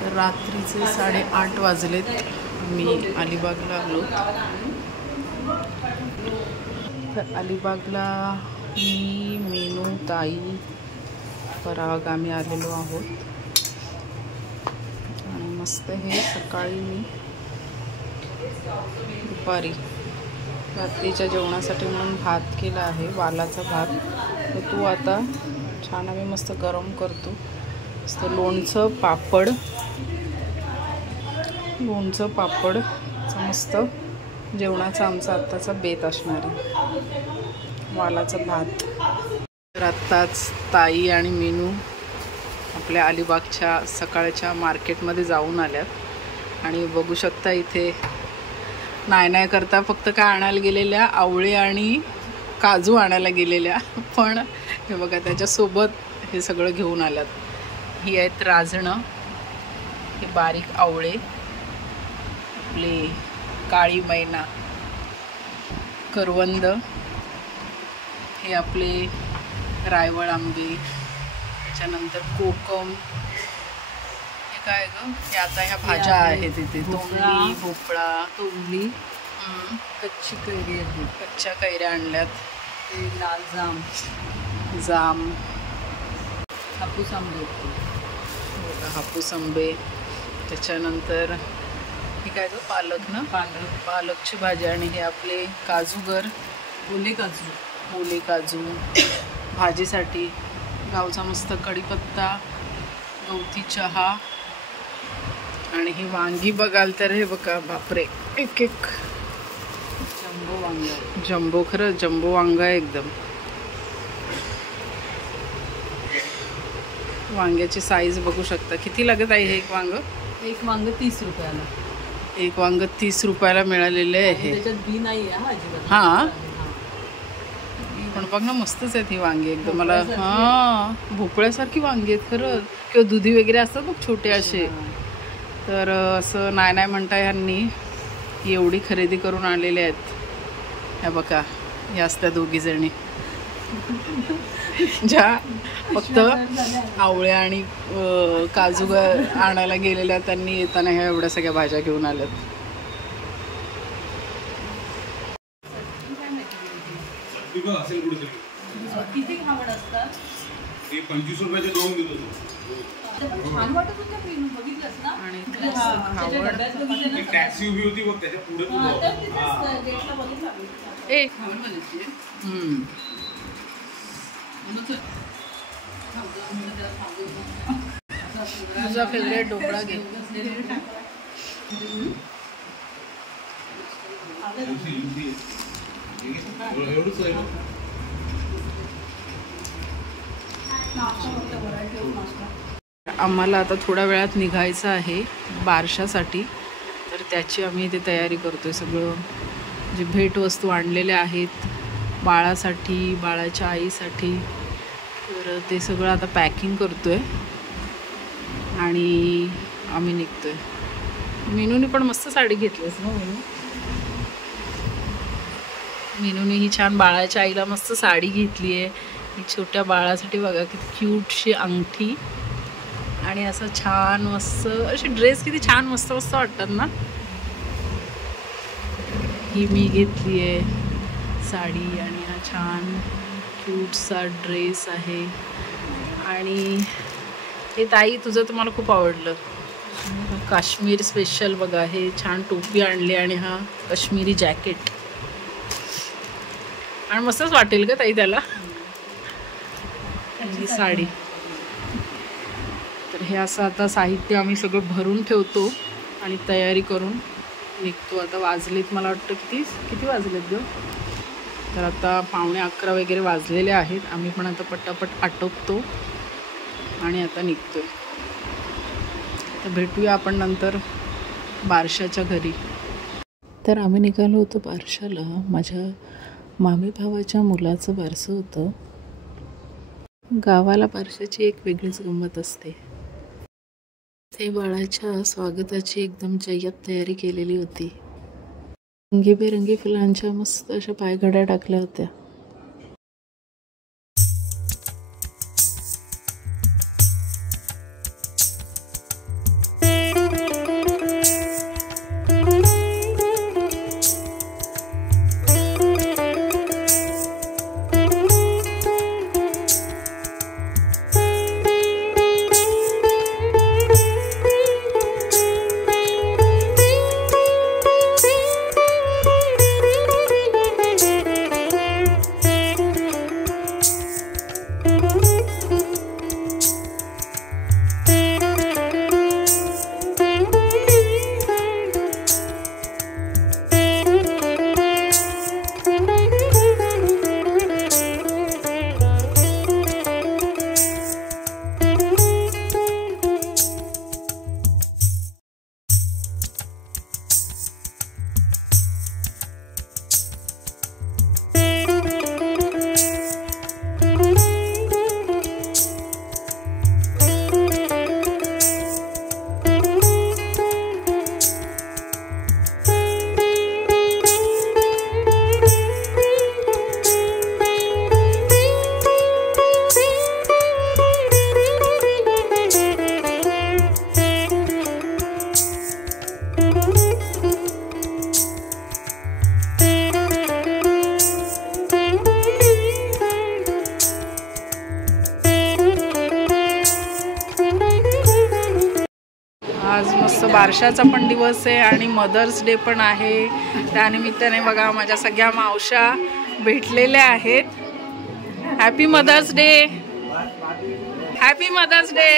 तर रात्रीचे 8:30 वाजलेत. मी अलिबागला आलो. तर अलिबागला मी, मीनू, ताई, पराग आम्ही आलेलो आहोत. आणि मस्त हे सकाळी मी दुपारी रात्रीच्या जेवणासाठी म्हणून भात केला आहे, वालाचा भात. तर तो आता छान आम्ही मस्त गरम करतो. मस्त लोणचं पापडचा मस्त जेवणाचा आमचा आत्ताचा बेत असणार आहे, वालाचा भात. तर आत्ताच ताई आणि मीनू आपल्या अलिबागच्या सकाळच्या मार्केटमध्ये जाऊन आल्यात. आणि बघू शकता इथे नाही करता फक्त काय आणायला गेलेल्या, आवळे आणि काजू आणायला गेलेल्या. पण हे बघा त्याच्यासोबत हे सगळं घेऊन आल्यात. ही आहेत राजणं, हे बारीक आवळे, आपले काळी मैना, करवंद, हे आपले रायवळ आंबे, त्याच्यानंतर कोकम, हे काय ग, हे आता ह्या भाज्या आहेत इथे, तोंडली, भोपळा, तोंडली, कच्ची कैरी आहे, कच्च्या कैऱ्या आणल्यात, हे लाल जाम, हापूस आंबे, हापूस आंबे, त्याच्यानंतर हे काय ग, पालक ना, पालकची भाजी. आणि हे आपले काजूगर, ओले काजू भाजीसाठी, गावचा मस्त कढीपत्ता, गवती चहा. आणि ही वांगी बघाल तर हे बघा, बापरे, एक जम्बो वांगा, जम्बो, खरं जम्बो वांगा आहे एकदम. वांग्याची साईज बघू शकता. किती लागत आहे हे एक वांग? एक वांग 30 रुपयाला. एक वांग 30 रुपयाला मिळालेले आहे. त्याच्यात बी नाही आहे अजिबात. हां, पण बघ ना, मस्तच आहेत ही वांगी एकदम. मला भोपळ्यासारखी वांगी आहेत खरं, किंवा दुधी वगैरे असतात बघ छोटे असे. तर असं नाही म्हणता ह्यांनी एवढी खरेदी करून आणलेले आहेत. ह्या बघा, ह्या असत्या दोघी जणी ज्या फक्त आवळे आणि काजू आणायला गेलेल्या, त्यांनी येताना ह्या एवढ्या सगळ्या भाज्या घेऊन आल्यात. किती खावड असतात? 25 रुपयाचे 2 दिलो. छान वाटत होतं, बघितलंस ना. आणि टॅक्सी उभी होती बघ, त्याच्या पुढे तुझा फेवरेट ढोकळा घे. आम्हाला आता थोड्या वेळात निघायचं आहे बारशासाठी. तर त्याची आम्ही इथे तयारी करतोय. सगळं जे भेटवस्तू आणलेल्या आहेत बाळासाठी, बाळाच्या आईसाठी, तर ते सगळं आता पॅकिंग करतोय आणि आम्ही निघतोय. मीनूने पण मस्त साडी घेतलीस ना मीनूने ही छान बाळाच्या आईला मस्त साडी घेतली आहे. छोट्या बाळासाठी बघा किती क्यूटशी अंगठी, आणि असं छान मस्त असे ड्रेस किती छान मस्त वाटतात ना. ही मी घेतली आहे साडी, आणि हा छान क्यूटसा ड्रेस आहे. आणि हे ताई तुझं तर मला खूप आवडलं, काश्मीर स्पेशल बघा, हे छान टोपी आणली आणि हा काश्मीरी जॅकेट, आणि मस्तच वाटेल का ताई त्याला ही साडी. तर हे असं आता साहित्य आम्ही सगळं भरून ठेवतो आणि तयारी करून निघतो. आता वाजलेत मला वाटतं किती वाजलेत ग, तर आता 11:15 वगैरे वाजलेले आहेत. आम्ही पण आता पटापट आटोपतो आणि आता निघतोय. तर भेटूया आपण नंतर बारशाच्या घरी. तर आम्ही निघालो होतो बारशाला. माझ्या मामी भावाच्या मुलाचं बारसं होतं. गावाला बारशाची एक वेगळीच गंमत असते. ते बाळाच्या स्वागताची एकदम जय्यत तयारी केलेली होती. रंगीबेरंगी फुलांच्या मस्त अशा पायघड्या टाकल्या होत्या. आज मस्त बारशाचा पण दिवस आहे आणि मदर्स डे पण आहे. त्यानिमित्ताने बघा माझ्या सगळ्या मावश्या भेटलेल्या आहेत. Happy mother's day. Happy mother's day.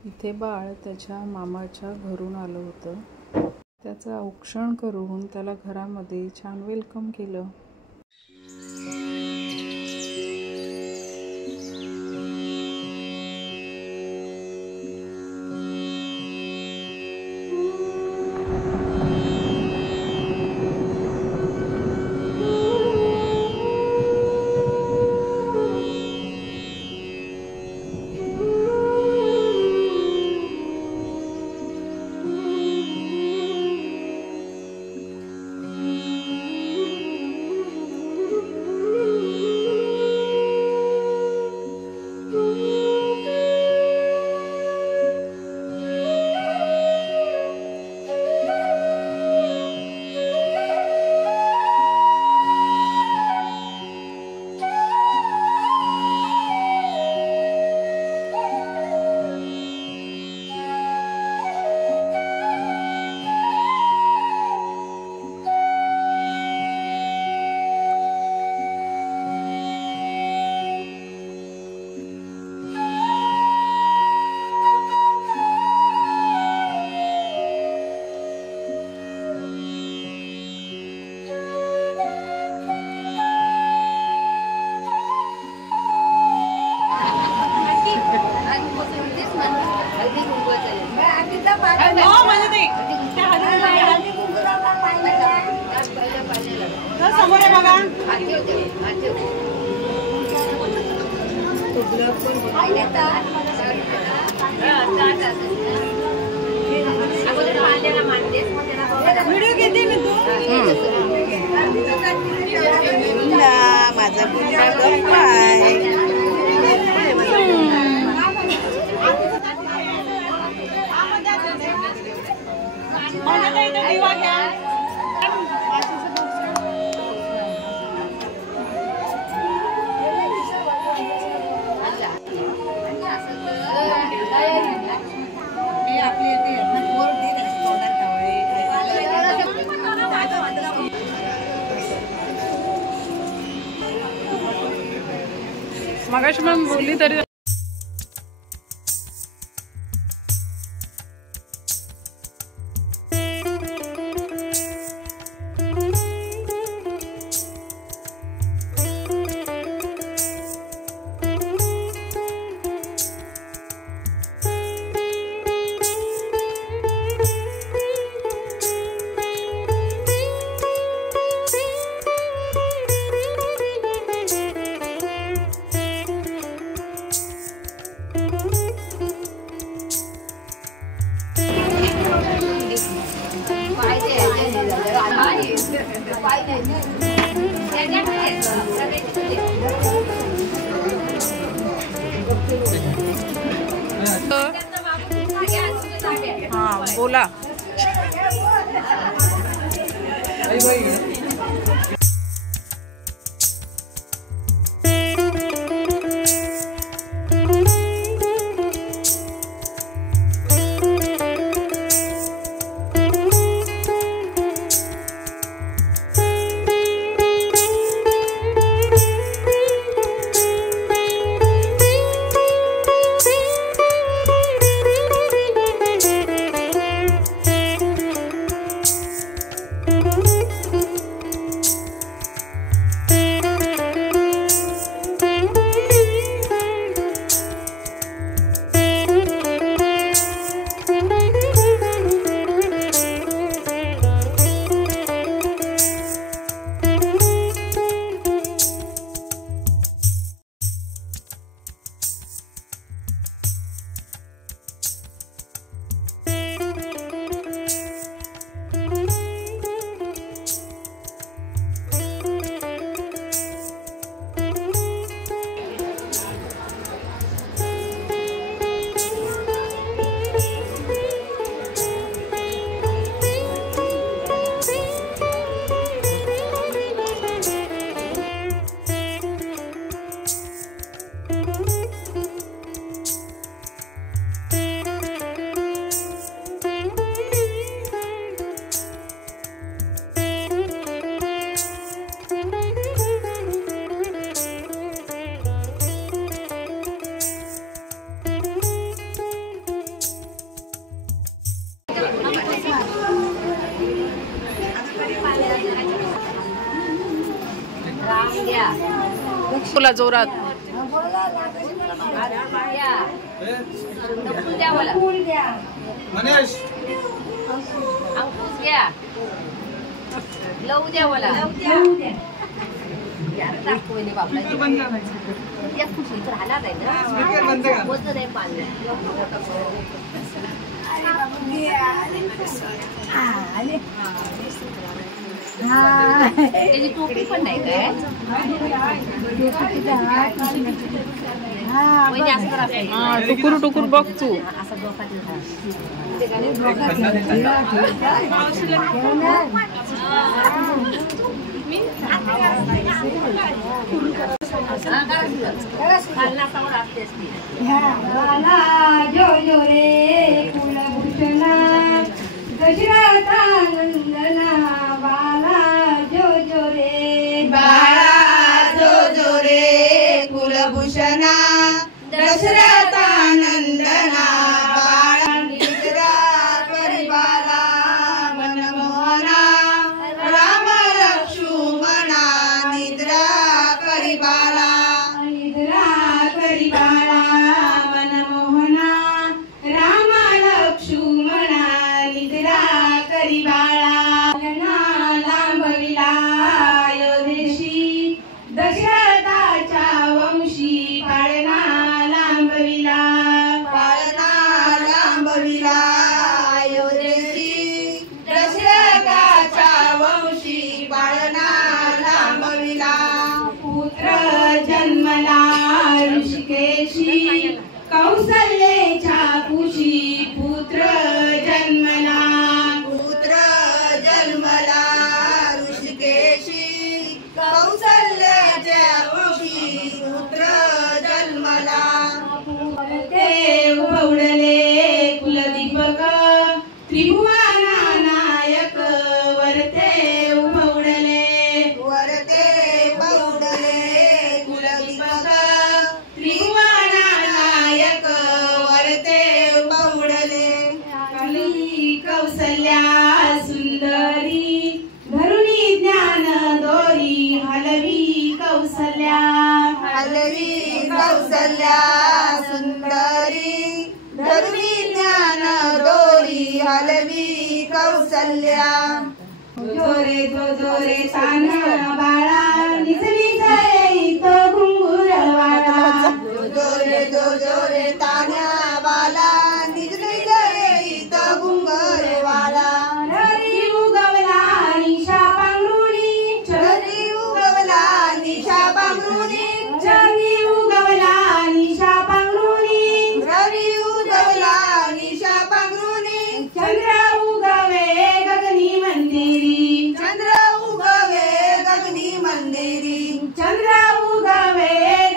इथे बाळ त्याच्या मामाच्या घरून आलं होतं. त्याचं औक्षण करून त्याला घरामध्ये छान वेलकम केलं. माझा मुलगा गप्पा आहे. मगाशी मग बोलली तरी हाँ बोला. बोला जोरात. फुल द्या मला. मनीष अंकुश घ्या. लव द्या मला. यार टाकू नाही बाबला. या खुशी तर आला नाही ना. वजन आहे पाणी. त्याची टोपी पण नाही काय. म्हणजे असं करा. हा टुकुर टुकुर बघ तू. असं डोकाची जो जो रे कुलभूषणा दशरथा नंदना बाला जो जो रे बाळा जो जो रे कुलभूषणा दशरथा नंदना बाळा निद्रा परिवारा मनमोहना राम लक्ष्मणा निद्रा परिवारा निद्रा करिबाळा मनमोहना राम लक्ष्मणा निद्रा करिबाळा लांबविला अयोध्येशी दशरथाच्या वंशी पाळणा लांबविला पाळणा लांबविला अयोध्येशी दशरथाच्या वंशी पाळणा लांबविला पुत्र जन्मला ऋषिकेशी कौसल्याच्या कुशी पुत्र जन्मला पुत्र जन्मला ऋषिकेशी कौसल्याच्या वंशी पुत्र जन्मला ते उभवडले कुलदीपक त्रिभुवना नायक वरते उभवडले वरते पौडले कुलदीपक त्रिभुवना नायक वरते पौडले कली कौसल्या सुंदरी धरुणी ज्ञान दोरी हलवी कौसल्या हलवी कौसल्या सुंदरी धरुणी ज्ञान दोरी हलवी कौसल्या जोरे जो जोरे तान बाळा निजली जाई तो घुंगुरवाळा जो रे तान्या बाला निजली गई तो घुंगरवाला हरी उगवला निशा पांघरुणी हरी उगवला निशा पांघरुणी हरी उगवला निशा पांघरुणी हरी उगवला निशा पांघरुणी चंद्र उगवे गगनी मंदिरी चंद्र उगवे गगनी मंदिरी चंद्र उगवे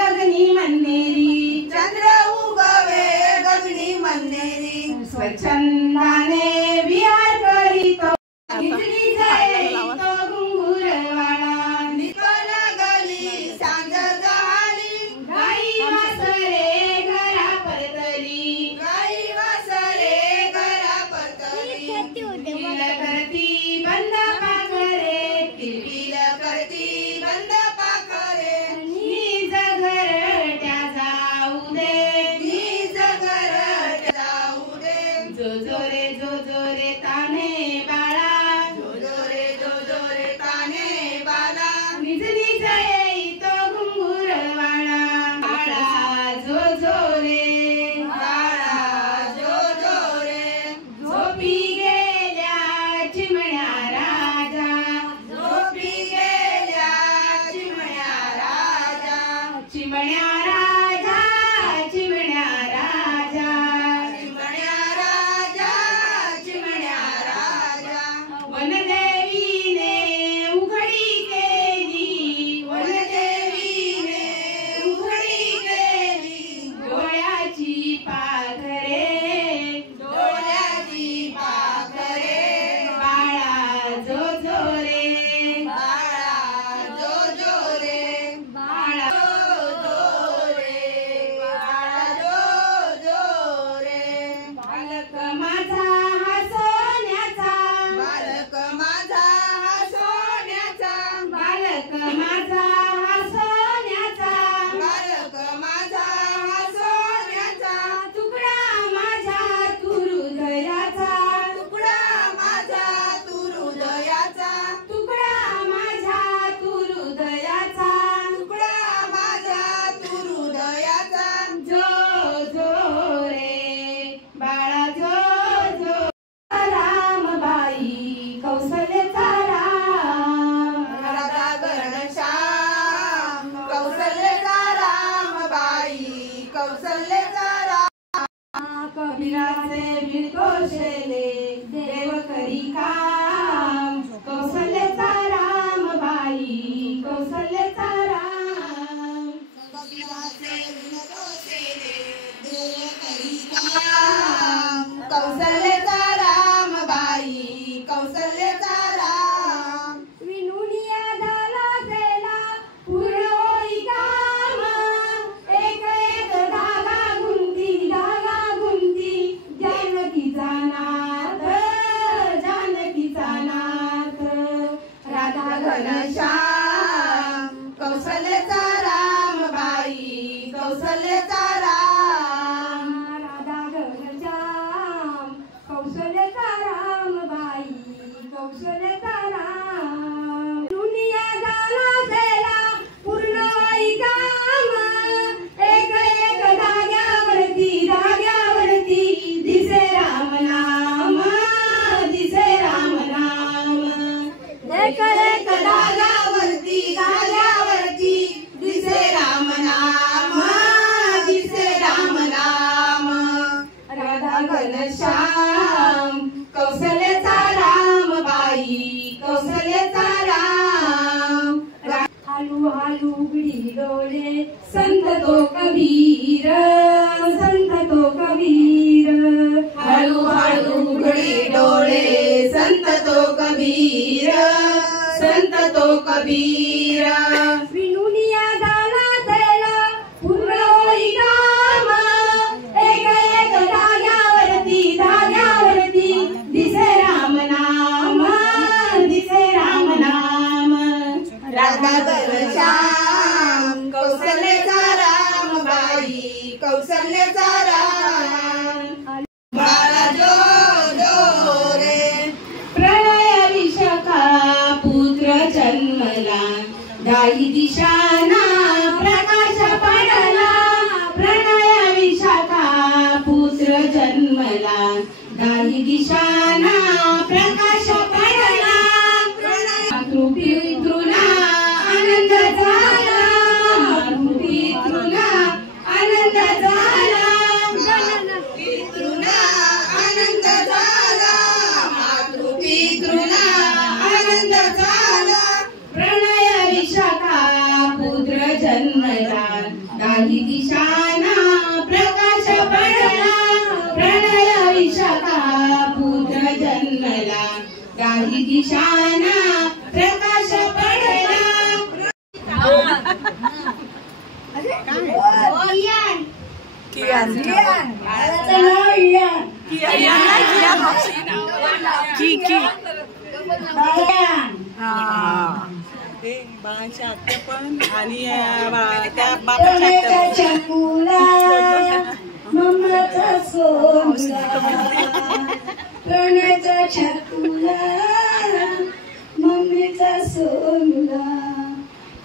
गगनी मंदिरी चंद्र उगवे गगनी मंदिरी स्वच्छंदाने विहार करीतो खिचडी जाई तो घुंगुरवाळा निपल गली सांज झाली गाई वासरे घरा परतली गाई वासरे घरा परतली किलबिल करती बंद पाखरे किलबिल करती बंद पाखरे निज घरट्या जाऊ दे निज घर जाऊ दे जो जो रे ताने बाळा जो रे ताने बाला निज निज येई तो घुंगुरवाळा बाळा जो रे बाळा जो रे झोपी गेल्या चिमण्या राजा झोपी गेल्या चिमण्या राजा चिमण्या राजा चिमण्या राजा चिमण्या राजा चिमण्या राजा वनदेवीने उघडी केली वनदेवीने उघडी केली कबीराचे बिरकोशेले देव करी काम कौशल्याचा राम बाई कौशल्याचा राम कबीराचे बिनदोषेले देव करी काम कौशल्याचा राम बाई कौशल्याचा राम विनुनिया झाला गेला पूर्ण होई काम एक एक धागा गुंती जानकीचा नाथ राधा घनश्याम कौशल्याचा राम बाई कौशल्याचा राम राधा घनश्याम कौशल्याचा राम बाई कौशल्याचा राम दुनिया झाला गेला पूर्ण होई काम एक एक धाग्यावरती दिसे राम नाम एक एक धाग्यावरती दिसे राम नाम राधा घनश्याम कौशल्याचा राम बाई कौशल्याचा राम हालू हालू उघडी डोळे संत तो कबीर हळू हळू उघडी डोळे संत तो कबीर विनुनिया झाला गेला पूर्ण होई काम एक एक धाग्यावरती दिसे राम नाम राधा घनश्याम कौशल्याचा राम बाई कौशल्याचा राम बाळा जो रे प्रणय विशाखा पुत्र जन्मला दाई दिशाना प्रकाश पडला प्रणय विशाखा पुत्र जन्मला दाई दिशाना प्रकाश पडला मातृपितृना आनंद झाला पितृना आनंद झाला मातृपितृना आनंद झाला प्रणय विशाखा पुत्र जन्मला दाही दिशाना प्रकाश पडला प्रणय विशाखा पुत्र जन्मला दाही दिशाना प्रकाश पडला बाळाच्या आत्या पण आणि त्या बापाच्या मम्माचा सोमला प्रणयचा छकुला मम्मीचा सोनुला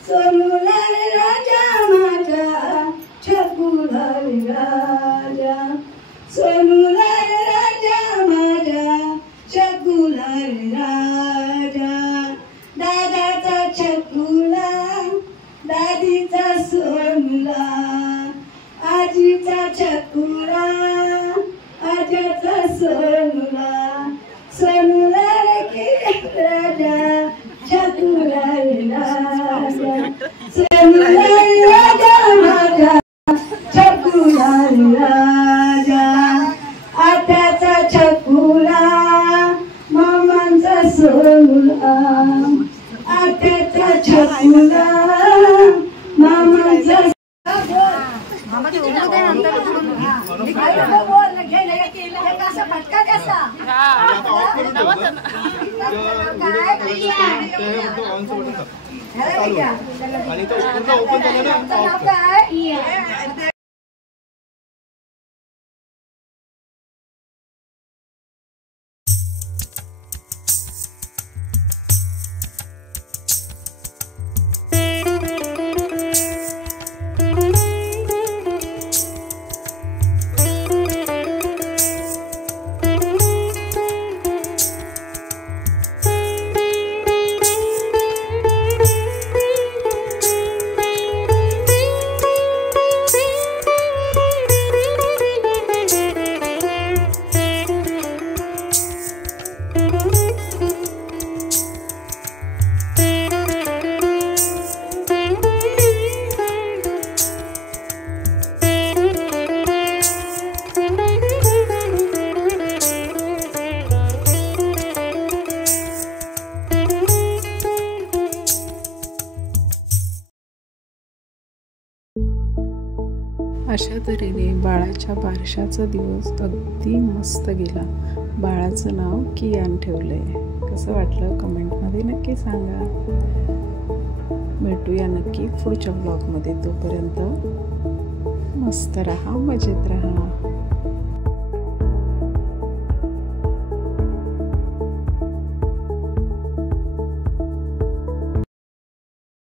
सोनुला रे राजा माझा छकुला रे राजा सोनुला रे राजा माझा छकुला रे राजा दादाचा छकुला दादीचा सोनुला आजीचा छकुला आज्याचा सोनुला सोनुला रे राजा छकुला रे राजा सोनुला रे राजा माझा छकुला रे राजा आत्याचा छकुला मामांचा सोनुला आत्याचा छकुला मामांचा आणि तो ओपन झालं ना तऱ्हेने बाळाच्या बारशाचा दिवस अगदी मस्त गेला. बाळाचं नाव कियान ठेवलंय. कसं वाटलं कमेंटमध्ये नक्की सांगा. भेटूया नक्की पुढच्या ब्लॉगमध्ये. तोपर्यंत मस्त राहा, मजेत राहा.